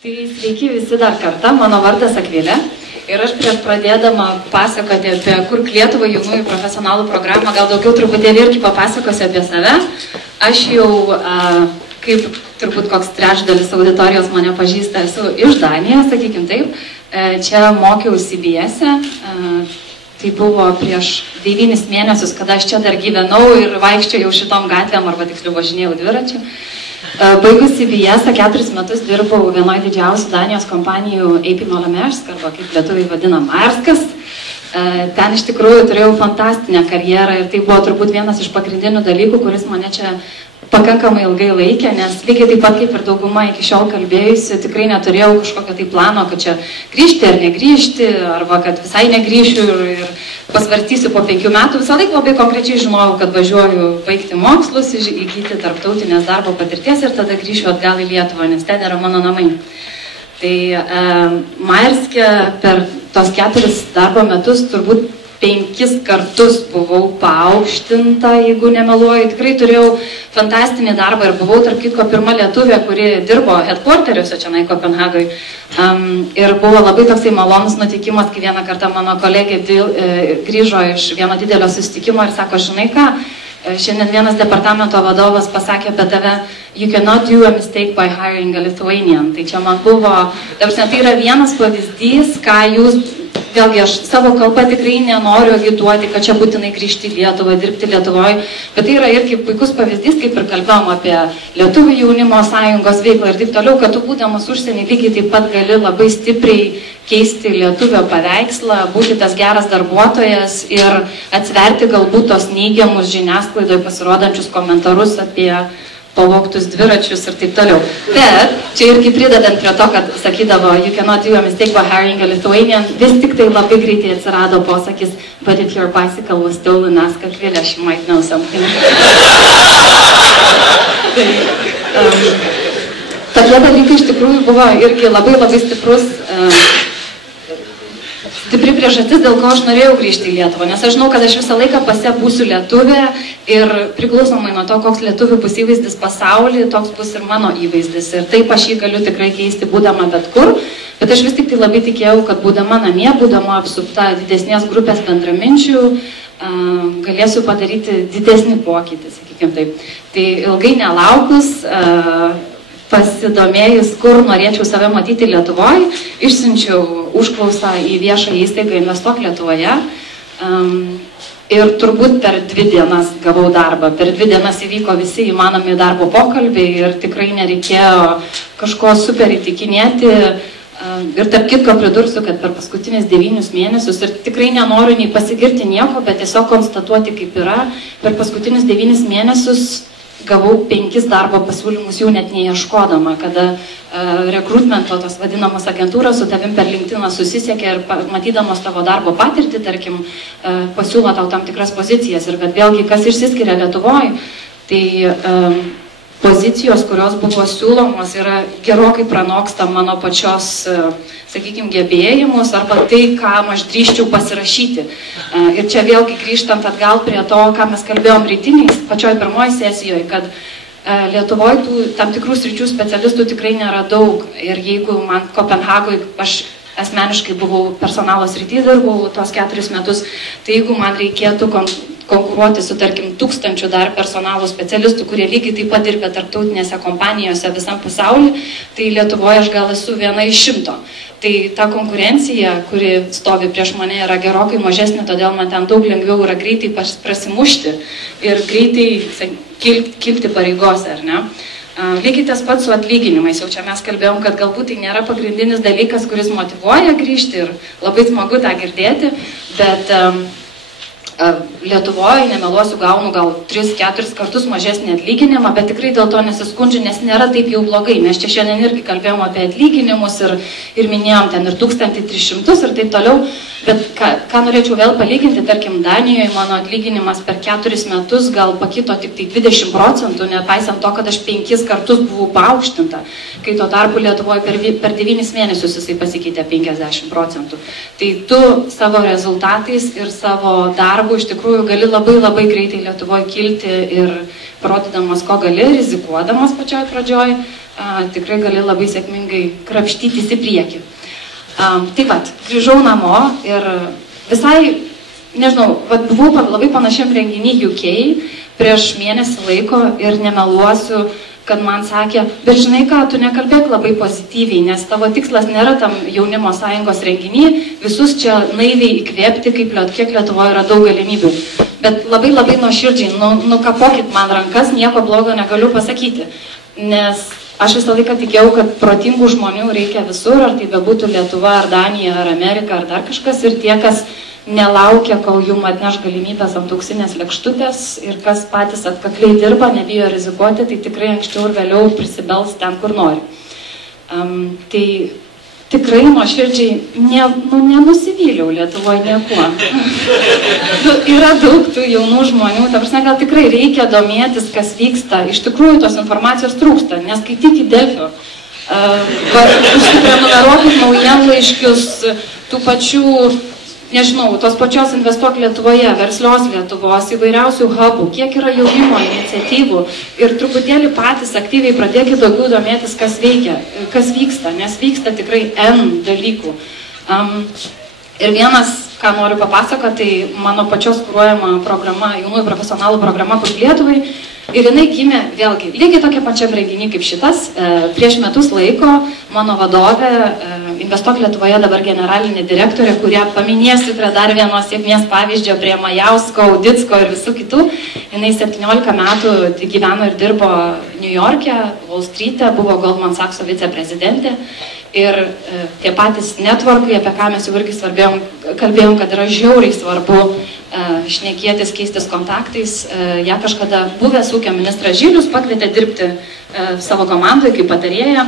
Tai sveiki visi dar kartą, mano vardas Akvilė ir aš prieš pradėdama pasakoti apie Kurk Lietuvą jaunųjų profesionalų programą, gal daugiau truputėlį irgi papasakosiu apie save. Aš jau, kaip turbūt koks trečdalis auditorijos mane pažįsta, esu iš Danijos, sakykim taip. Čia mokiausi CBS-e, tai buvo prieš 9 mėnesius, kada aš čia dar gyvenau ir vaikščiojau šitom gatvėm, arba tiksliau važinėjau dviračiu. Baigus CBS-ą 4 metus dirbau vienoje didžiausių Danijos kompanijų AP Møller - Mærsk, arba kaip lietuviai vadina Maerskas. Ten iš tikrųjų turėjau fantastinę karjerą ir tai buvo turbūt vienas iš pagrindinių dalykų, kuris mane čia pakankamai ilgai laikė, nes lygiai taip pat kaip ir dauguma iki šiol kalbėjusi, tikrai neturėjau kažkokio tai plano, kad čia grįžti ar negrįžti, arba kad visai negrįšiu ir pasvarstysiu po 5 metų. Visą laiką labai konkrečiai žinojau, kad važiuoju baigti mokslus, įgyti tarptautinės darbo patirties ir tada grįšiu atgal į Lietuvą, nes ten yra mano namai. Tai Maerske per tos 4 darbo metus turbūt 5 kartus buvau paaukštinta, jeigu nemeluoju. Tikrai turėjau fantastinį darbą ir buvau, tarp kitko, pirma lietuvė, kuri dirbo headquarteriuose čia Kopenhagoje. Ir buvo labai toksai malonus nutikimas, kai vieną kartą mano kolegė grįžo iš vieno didelio susitikimo ir sako, žinai ką, šiandien vienas departamento vadovas pasakė apie tave, you cannot do a mistake by hiring a Lithuanian. Tai čia man buvo, tai yra vienas pavyzdys, ką jūs, vėlgi aš savo kalbą tikrai nenoriu agituoti, kad čia būtinai grįžti į Lietuvą, dirbti Lietuvoje, bet tai yra irgi puikus pavyzdys, kaip ir kalbėjom apie Lietuvių jaunimo sąjungos veiklą ir taip toliau, kad tu būdamas užsienį lygiai taip pat gali labai stipriai keisti lietuvio paveikslą, būti tas geras darbuotojas ir atsverti galbūt tos neigiamus žiniasklaidoje pasirodančius komentarus apie pavogtus dviračius ir taip toliau. Bet čia irgi pridedant prie to, kad sakydavo, you cannot do a mistake by hiring a Lithuanian, vis tik tai labai greitai atsirado posakis, but if your bicycle was stolen, ask Akvilė, she might know something. Tokie dalykai iš tikrųjų buvo irgi labai stiprus stipri priežastis, dėl ko aš norėjau grįžti į Lietuvą, nes aš žinau, kad aš visą laiką pase būsiu lietuvė ir priklausomai nuo to, koks lietuvių bus įvaizdis pasaulyje, toks bus ir mano įvaizdis. Ir taip aš jį galiu tikrai keisti, būdama bet kur, bet aš vis tik tai labai tikėjau, kad būdama namie, būdama apsupta didesnės grupės bendraminčių, galėsiu padaryti didesnį pokytį, sakykim taip. Tai ilgai nelaukus, pasidomėjus, kur norėčiau save matyti Lietuvoje, išsiunčiau užklausą į viešą įstaigą Investuok Lietuvoje ir turbūt per 2 dienas gavau darbą. Per 2 dienas įvyko visi įmanomi darbo pokalbiai ir tikrai nereikėjo kažko super įtikinėti. Ir tarp kitko pridursiu, kad per paskutinius 9 mėnesius, ir tikrai nenoriu nei pasigirti nieko, bet tiesiog konstatuoti, kaip yra, per paskutinius 9 mėnesius gavau 5 darbo pasiūlymus jau net neieškodama, kada rekrutmento, tos vadinamos agentūros su tavim per LinkedIną susisiekė ir matydamos tavo darbo patirtį, tarkim, pasiūlo tau tam tikras pozicijas. Ir kad vėlgi, kas išsiskiria Lietuvoje, tai pozicijos, kurios buvo siūlomos, yra gerokai pranoksta mano pačios, sakykime, gebėjimus arba tai, kam aš drįsčiau pasirašyti. Ir čia vėlgi grįžtant atgal prie to, ką mes kalbėjom rytiniais, pačioj pirmoji sesijoje, kad Lietuvoje tų tam tikrų sričių specialistų tikrai nėra daug. Ir jeigu man Kopenhagoje, aš asmeniškai buvau personalo srityje, dirbau tos 4 metus, tai jeigu man reikėtų konkuruoti su, tarkim, 1000 dar personalo specialistų, kurie lygiai taip pat dirbė tarptautinėse kompanijose visam pasaulyje, tai Lietuvoje aš gal esu viena iš 100. Tai ta konkurencija, kuri stovi prieš mane, yra gerokai mažesnė, todėl man ten daug lengviau yra greitai prasimušti ir greitai kilti pareigose, ar ne? Lygiai tas pats su atlyginimais, jau čia mes kalbėjom, kad galbūt tai nėra pagrindinis dalykas, kuris motyvuoja grįžti ir labai smagu tą girdėti, bet Lietuvoje, nemeluosiu, gaunu gal 3-4 kartus mažesnį atlyginimą, bet tikrai dėl to nesiskundžiu, nes nėra taip jau blogai. Mes čia šiandien irgi kalbėjom apie atlyginimus ir minėjom ten ir 1300 ir taip toliau, bet ką norėčiau vėl palyginti, tarkim, Danijoje mano atlyginimas per 4 metus gal pakito tik tai 20%, nepaisant to, kad aš 5 kartus buvau paaukštinta, kai tuo tarpu Lietuvoje per 9 mėnesius jisai pasikeitė 50%. Tai tu savo rezultatais ir savo darbu iš tikrųjų gali labai greitai Lietuvoje kilti ir parodydamas, ko gali, rizikuodamas pačioj pradžioj, tikrai gali labai sėkmingai krapštytis į priekį. Tai vat, grįžau namo ir visai, nežinau, buvau labai panašiam renginį UK prieš mėnesį laiko ir nemeluosiu, kad man sakė, bet žinai ką, tu nekalbėk labai pozityviai, nes tavo tikslas nėra tam jaunimo sąjungos renginį, visus čia naiviai įkvėpti, kiek Lietuvoje yra daug galimybių. Bet labai nuoširdžiai, nukapokit man rankas, nieko blogo negaliu pasakyti, nes aš visą laiką tikėjau, kad protingų žmonių reikia visur, ar tai bebūtų Lietuva, ar Danija, ar Amerika, ar dar kažkas, ir tie, kas nelaukia, kol jum atneš galimybės ant auksinės lėkštutės ir kas patys atkakliai dirba, nebijo rizikuoti, tai tikrai anksčiau ir vėliau prisibels ten, kur nori. Tai tikrai nuoširdžiai nenusivyliau Lietuvoje niekuo. Yra daug tų jaunų žmonių, ta prasme, gal tikrai reikia domėtis, kas vyksta. Iš tikrųjų, tos informacijos trūksta, neskaitykit Delfio. Užsiprenumeruokit naujienlaiškius tų pačių, nežinau, tos pačios Investuok Lietuvoje, Verslios Lietuvos, įvairiausių hubų, kiek yra jaunimo iniciatyvų ir truputėlį patys aktyviai pradėkit daugiau domėtis, kas veikia, kas vyksta, nes vyksta tikrai N dalykų. Ir vienas, ką noriu papasakoti, tai mano pačios kuruojama programa, jaunųjų profesionalų programa Kurk Lietuvai. Ir jinai gimė, vėlgi, lygiai tokia pačiam renginį kaip šitas. Prieš metus laiko mano vadovė, Investuok Lietuvoje dabar generalinė direktorė, kurią paminėsiu prie dar vienos sėkmės pavyzdžio prie Majausko, Audicko ir visų kitų. Jinai 17 metų gyveno ir dirbo New York'e, Wall Street'e, buvo Goldman Sachs'o viceprezidentė. Ir tie patys networkai, apie ką mes jau irgi kalbėjom, kad yra žiauriai svarbu šnekėtis, keistis kontaktais. Ja kažkada buvęs ūkio ministras Žilius pakvietė dirbti savo komandoje kaip patarėja.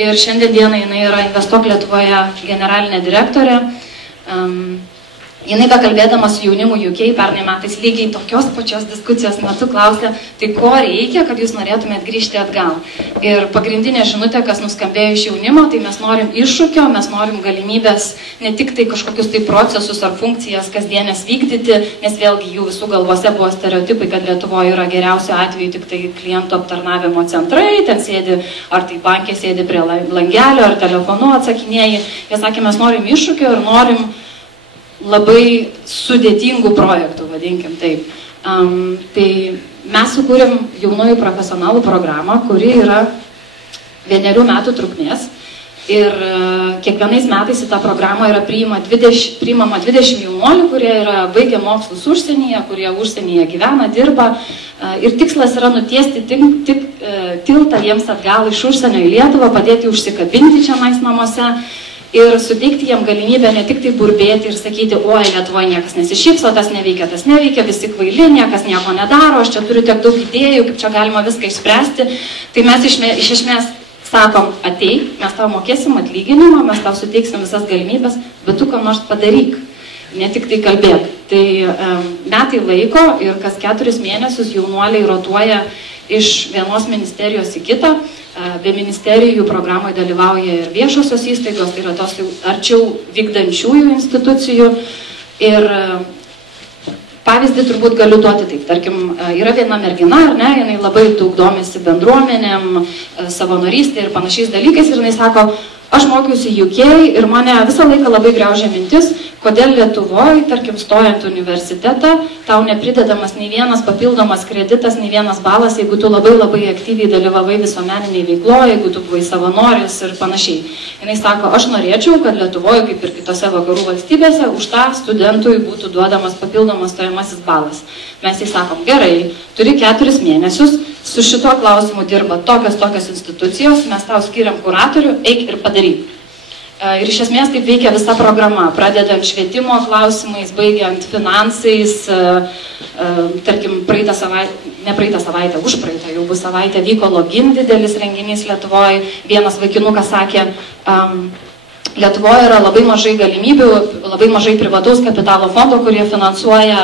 Ir šiandien dieną jinai yra Investuok Lietuvoje generalinė direktorė. Jinai bekalbėdama su jaunimu UK pernai metais lygiai tokios pačios diskusijos metu klausė, tai ko reikia, kad jūs norėtumėt grįžti atgal. Ir pagrindinė žinutė, kas nuskambėjo iš jaunimo, tai mes norim iššūkio, mes norim galimybės ne tik tai kažkokius tai procesus ar funkcijas kasdienės vykdyti, nes vėlgi jų visų galvose buvo stereotipai, kad Lietuvoje yra geriausiu atveju tik tai klientų aptarnavimo centrai, ten sėdi, ar tai bankė sėdi prie langelio, ar telefonu atsakinėji. Jie sakė, mes norim iššūkio ir norim labai sudėtingų projektų, vadinkim taip. Tai mes sukūrėm jaunųjų profesionalų programą, kuri yra 1 metų trukmės. Ir kiekvienais metais į tą programą yra priimama 20 jaunuolių, kurie yra baigę mokslus užsienyje, kurie užsienyje gyvena, dirba. Ir tikslas yra nutiesti tiltą jiems atgal iš užsienio į Lietuvą, padėti užsikabinti čia namuose. Ir suteikti jam galimybę ne tik tai burbėti ir sakyti, oi, Lietuvoje niekas nesišypso, tas neveikia, visi kvaili, niekas nieko nedaro, aš čia turiu tiek daug idėjų, kaip čia galima viską išspręsti. Tai mes iš esmės sakom, ateik, mes tau mokėsim atlyginimą, mes tau suteiksim visas galimybės, bet tu ką nors padaryk, ne tik tai kalbėk. Tai metai laiko ir kas 4 mėnesius jaunuoliai rotuoja iš vienos ministerijos į kitą. Be ministerijų programoje dalyvauja ir viešosios įstaigos, tai yra tos arčiau vykdančiųjų institucijų. Ir pavyzdį turbūt galiu duoti taip. Tarkim, yra viena mergina, ar ne, jinai labai daug domisi bendruomenėm, savanorystė ir panašiais dalykais. Ir jinai sako, aš mokiausi UK ir mane visą laiką labai griaužia mintis, kodėl Lietuvoje, tarkim, stojant universitetą, tau nepridedamas nei vienas papildomas kreditas, nei vienas balas, jeigu tu labai aktyviai dalyvavai visuomeniniai veikloje, jeigu tu buvai savanoris ir panašiai. Jis sako, aš norėčiau, kad Lietuvoje, kaip ir kitose vakarų valstybėse, už tą studentui būtų duodamas papildomas stojamasis balas. Mes jai sakom, gerai, turi 4 mėnesius, su šituo klausimu dirba tokios institucijos, mes tau skiriam kuratorių, eik ir padaryk. Ir iš esmės taip veikia visa programa, pradedant švietimo klausimais, baigiant finansais. Tarkim, užpraeitą jau bus savaitę vyko Login didelis renginys Lietuvoje. Vienas vaikinukas sakė, Lietuvoje yra labai mažai galimybių, labai mažai privataus kapitalo fondo, kurie finansuoja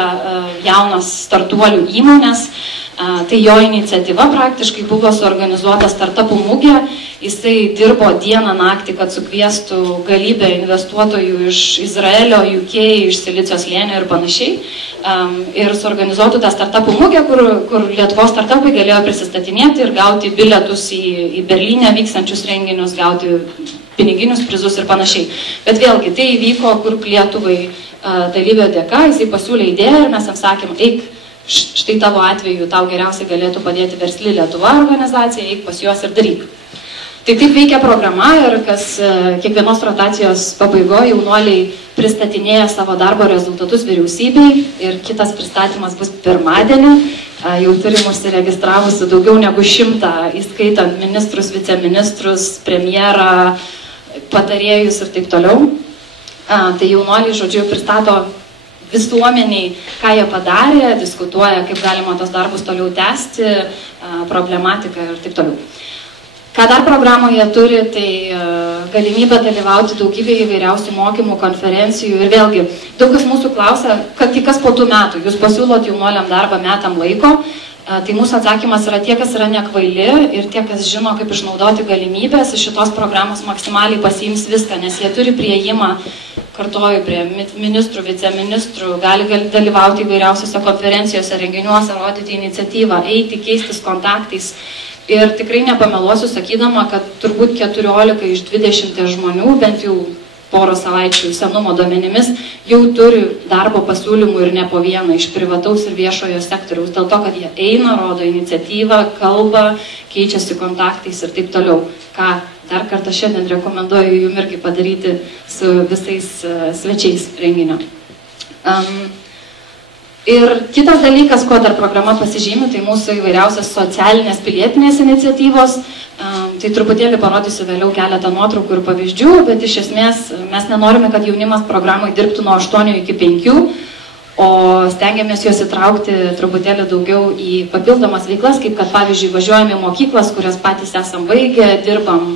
jaunas startuolių įmonės. Tai jo iniciatyva praktiškai buvo suorganizuota startupų mugė. Jisai dirbo dieną naktį, kad sukviestų galybę investuotojų iš Izraelio, UK, iš Silicio slėnio ir panašiai. Ir suorganizuotų tą startupų mugę, kur Lietuvos startupai galėjo prisistatinėti ir gauti bilietus į Berlyne vykstančius renginius, gauti piniginius prizus ir panašiai. Bet vėlgi, tai įvyko Kurk Lietuvai dalyvio dėka, jisai pasiūlė idėją ir mes jam sakėm, eik, štai tavo atveju tau geriausiai galėtų padėti Versli Lietuva organizacija, eik pas juos ir daryk. Tai taip veikia programa ir kas kiekvienos rotacijos pabaigoje jaunuoliai pristatinėja savo darbo rezultatus vyriausybei ir kitas pristatymas bus pirmadienį. Jau turim užsiregistravusi daugiau negu 100, įskaitant ministrus, viceministrus, premjerą, patarėjus ir taip toliau. Tai jaunuoliai, žodžiu, pristato visuomeniai, ką jie padarė, diskutuoja, kaip galima tos darbus toliau tęsti, problematiką ir taip toliau. Ką dar programoje turi, tai galimybę dalyvauti daugybėje įvairiausių mokymų, konferencijų ir vėlgi, daug kas mūsų klausia, kad kas po tų metų, jūs pasiūlot jaunuoliam darbą metam laiko, tai mūsų atsakymas yra tie, kas yra nekvaili ir tie, kas žino, kaip išnaudoti galimybės, iš šitos programos maksimaliai pasiims viską, nes jie turi priėjimą, kartoju, prie ministrų, viceministrų, gali dalyvauti įvairiausiose konferencijose, renginiuose, rodyti iniciatyvą, eiti, keistis kontaktais. Ir tikrai nepameluosiu, sakydama, kad turbūt 14 iš 20 žmonių, bent jau porą savaičių senumo duomenimis, jau turi darbo pasiūlymų ir ne po vieną iš privataus ir viešojo sektoriaus, dėl to, kad jie eina, rodo iniciatyvą, kalba, keičiasi kontaktais ir taip toliau. Ką dar kartą šiandien rekomenduoju jums irgi padaryti su visais svečiais renginio. Ir kitas dalykas, kuo dar programa pasižymi, tai mūsų įvairiausias socialinės pilietinės iniciatyvos. Tai truputėlį parodysiu vėliau keletą nuotraukų ir pavyzdžių, bet iš esmės mes nenorime, kad jaunimas programai dirbtų nuo 8 iki 5, o stengiamės juos įtraukti truputėlį daugiau į papildomas veiklas, kaip kad pavyzdžiui važiuojame į mokyklas, kurias patys esam baigę, dirbam,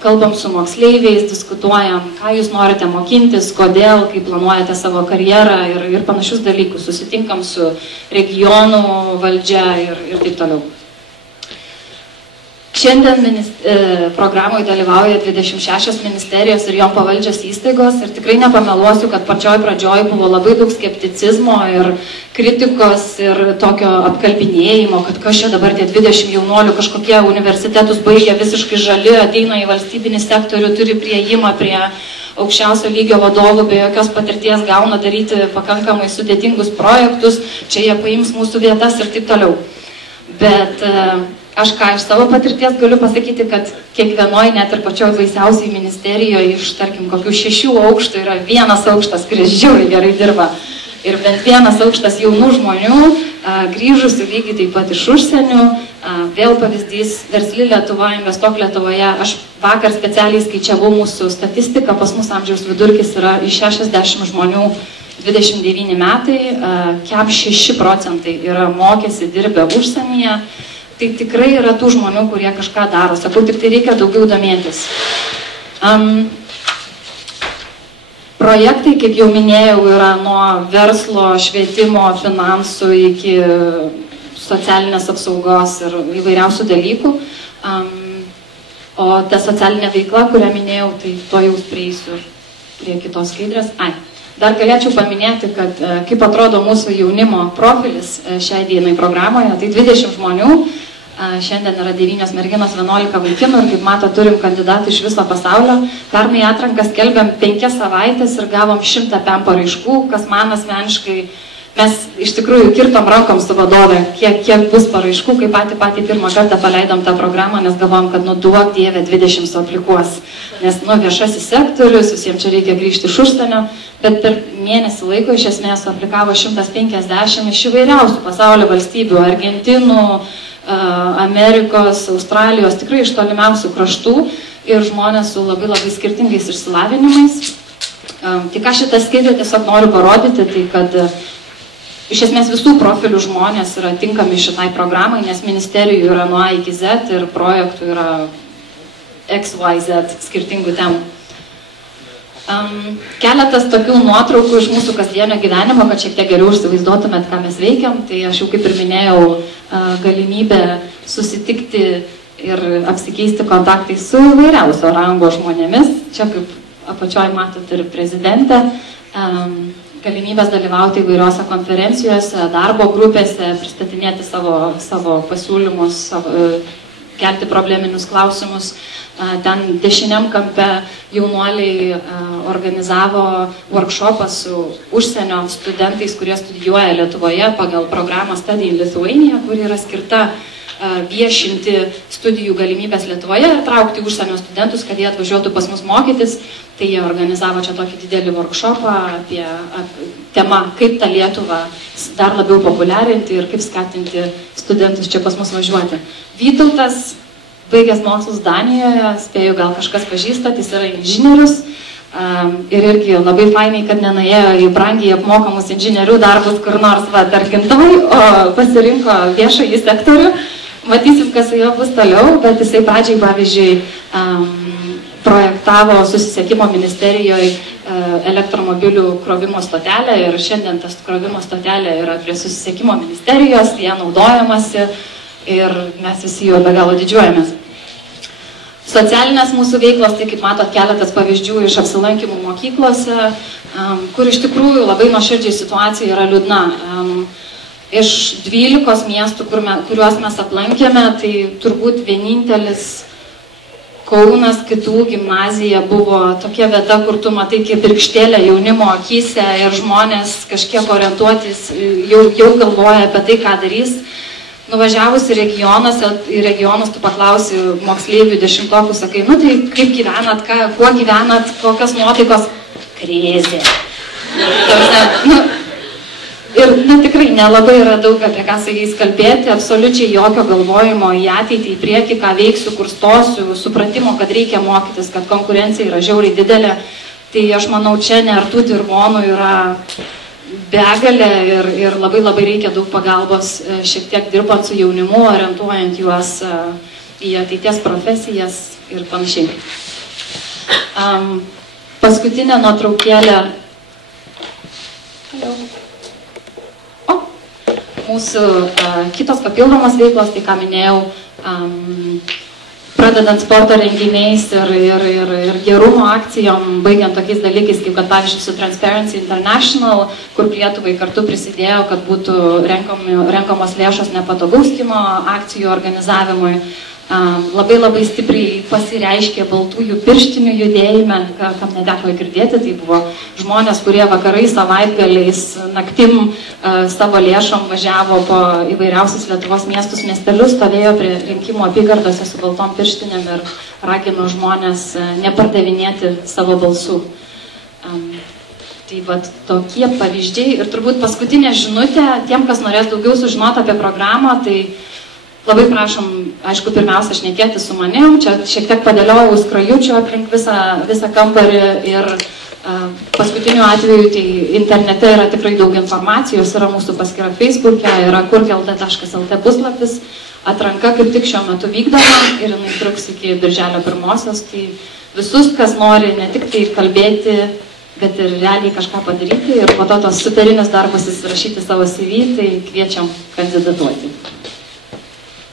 kalbam su moksleiviais, diskutuojam, ką jūs norite mokintis, kodėl, kaip planuojate savo karjerą ir panašius dalykus, susitinkam su regionų valdžia ir taip toliau. Šiandien programoje dalyvauja 26 ministerijos ir jom pavaldžios įstaigos ir tikrai nepameluosiu, kad pačioj pradžioj buvo labai daug skepticizmo ir kritikos ir tokio apkalbinėjimo, kad kas čia dabar tie 20 jaunuolių kažkokie universitetus baigia visiškai žali, ateina į valstybinį sektorių, turi priėjimą prie aukščiausio lygio vadovų, be jokios patirties gauna daryti pakankamai sudėtingus projektus, čia jie paims mūsų vietas ir taip toliau. Bet aš ką iš savo patirties galiu pasakyti, kad kiekvienoj, net ir pačioj baisiausiai ministerijoje iš, tarkim, kokių 6 aukštų yra vienas aukštas, kuris žiauriai gerai dirba. Ir bent vienas aukštas jaunų žmonių, grįžusių lygiai taip pat iš užsienių. Vėl pavyzdys, Versli Lietuva, Investuok Lietuvoje. Aš vakar specialiai skaičiavau mūsų statistiką, pas mus amžiaus vidurkis yra iš 60 žmonių 29 metai, kem 6% yra mokėsi dirbę užsienyje. Tai tikrai yra tų žmonių, kurie kažką daro. Sakau, tik tai reikia daugiau domėtis. Projektai, kaip jau minėjau, yra nuo verslo, švietimo, finansų iki socialinės apsaugos ir įvairiausių dalykų. O ta socialinė veikla, kurią minėjau, tai to jau prieisiu prie kitos skaidrės. Dar galėčiau paminėti, kad kaip atrodo mūsų jaunimo profilis šiai dienai programoje, tai 20 žmonių, šiandien yra 9 merginos, 11 vaikinų ir kaip mato, turim kandidatų iš viso pasaulio. Pernai atrankas skelbėm 5 savaitės ir gavom 100 PEM paraiškų, kas man asmeniškai, mes iš tikrųjų kirtom rankom su vadove, kiek bus paraiškų, kai patį pirmą kartą paleidom tą programą, nes galvom, kad duok Dieve 20 suaplikuos, nes viešasis sektorius, visiems čia reikia grįžti iš užsienio, bet per mėnesį laiko iš esmės suaplikavo 150 iš įvairiausių pasaulio valstybių, Argentinų, Amerikos, Australijos, tikrai iš tolimiausių kraštų ir žmonės su labai skirtingais išsilavinimais. Tai ką šitą skaidrę tiesiog noriu parodyti, tai kad iš esmės visų profilių žmonės yra tinkami šitai programai, nes ministerijų yra nuo A iki Z ir projektų yra XYZ skirtingų temų. Keletas tokių nuotraukų iš mūsų kasdienio gyvenimo, kad šiek tiek geriau įsivaizduotumėt, ką mes veikiam. Tai aš jau kaip ir minėjau, galimybę susitikti ir apsikeisti kontaktais su įvairiausio rango žmonėmis. Čia kaip apačioj matot ir prezidentę. Galimybės dalyvauti įvairiuose konferencijose, darbo grupėse, pristatinėti savo pasiūlymus, kelti probleminius klausimus. Ten dešiniam kampe jaunuoliai organizavo workshopą su užsienio studentais, kurie studijuoja Lietuvoje pagal programą Study in Lithuania, kuri yra skirta viešinti studijų galimybės Lietuvoje ir traukti užsienio studentus, kad jie atvažiuotų pas mus mokytis. Tai jie organizavo čia tokį didelį workshopą apie temą, kaip tą Lietuvą dar labiau populiarinti ir kaip skatinti studentus čia pas mus važiuoti. Vytautas baigęs mokslus Danijoje, spėju gal kažkas pažįstat, jis yra inžinierius ir irgi labai fainai, kad nenuėjo į brangiai apmokamus inžinierių darbus kur nors tarkintoj, o pasirinko viešąjį sektorių. Matysim, kas su juo bus toliau, bet jisai pradžiai, pavyzdžiui, projektavo susisiekimo ministerijoje elektromobilių krovimo stotelę ir šiandien tas krovimo stotelė yra prie susisiekimo ministerijos, ją naudojamasi. Ir mes visi juo be galo didžiuojamės. Socialinės mūsų veiklos, tai kaip matot, keletas pavyzdžių iš apsilankymų mokyklose, kur iš tikrųjų labai nuoširdžiai situacija yra liūdna. Iš 12 miestų, kuriuos mes aplankėme, tai turbūt vienintelis Kaunas, Kitų gimnazija buvo tokia vieta, kur tu matai kaip pirkštėlė jaunimo akyse ir žmonės kažkiek orientuotis, jau galvoja apie tai, ką darys. Nuvažiavus į regionus, tu paklausi moksleivių 10-okų, sakai, nu tai kaip gyvenat, kuo gyvenat, kokios nuotaikos? Krizė. Ir tikrai nelabai yra daug apie ką su jais kalbėti, absoliučiai jokio galvojimo į ateitį, į priekį, ką veiksiu, kur stosiu, supratimo, kad reikia mokytis, kad konkurencija yra žiauriai didelė. Tai aš manau, čia neartų dirvonų yra begalė ir labai reikia daug pagalbos šiek tiek dirbant su jaunimu, orientuojant juos į ateities profesijas ir panašiai. Paskutinė nuotraukėlė. Mūsų kitos papildomos veiklos, tai ką minėjau, pradedant sporto renginiais ir gerumo akcijom, baigiant tokiais dalykais, kaip kad pavyzdžiui su Transparency International, kur Lietuvai kartu prisidėjo, kad būtų renkamos lėšos nepatogaus kino akcijų organizavimui. Labai stipriai pasireiškė baltųjų pirštinių judėjime, kam neteko girdėti, tai buvo žmonės, kurie vakarais, savaitgaliais, naktim savo lėšom važiavo po įvairiausius Lietuvos miestus, miestelius, stovėjo prie rinkimų apygardose su baltom pirštinėm ir ragino žmonės nepardavinėti savo balsų. Tai vat tokie pavyzdžiai ir turbūt paskutinė žinutė tiem, kas norės daugiau sužinoti apie programą, tai labai prašom, aišku, pirmiausia, šnekėti su manim. Čia šiek tiek padėliojau skrajučių aplink visą kambarį ir paskutiniu atveju tai internete yra tikrai daug informacijos, yra mūsų paskyra Facebook'e, yra kurkelt.lt puslapis, atranka kaip tik šiuo metu vykdoma ir jinai truks iki birželio 1-osios. Tai visus, kas nori ne tik tai kalbėti, bet ir realiai kažką padaryti ir po to tos superinius darbus įsirašyti savo CV, tai kviečiam kandidatuoti.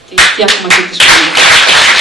Tai tiek matyti iš manęs.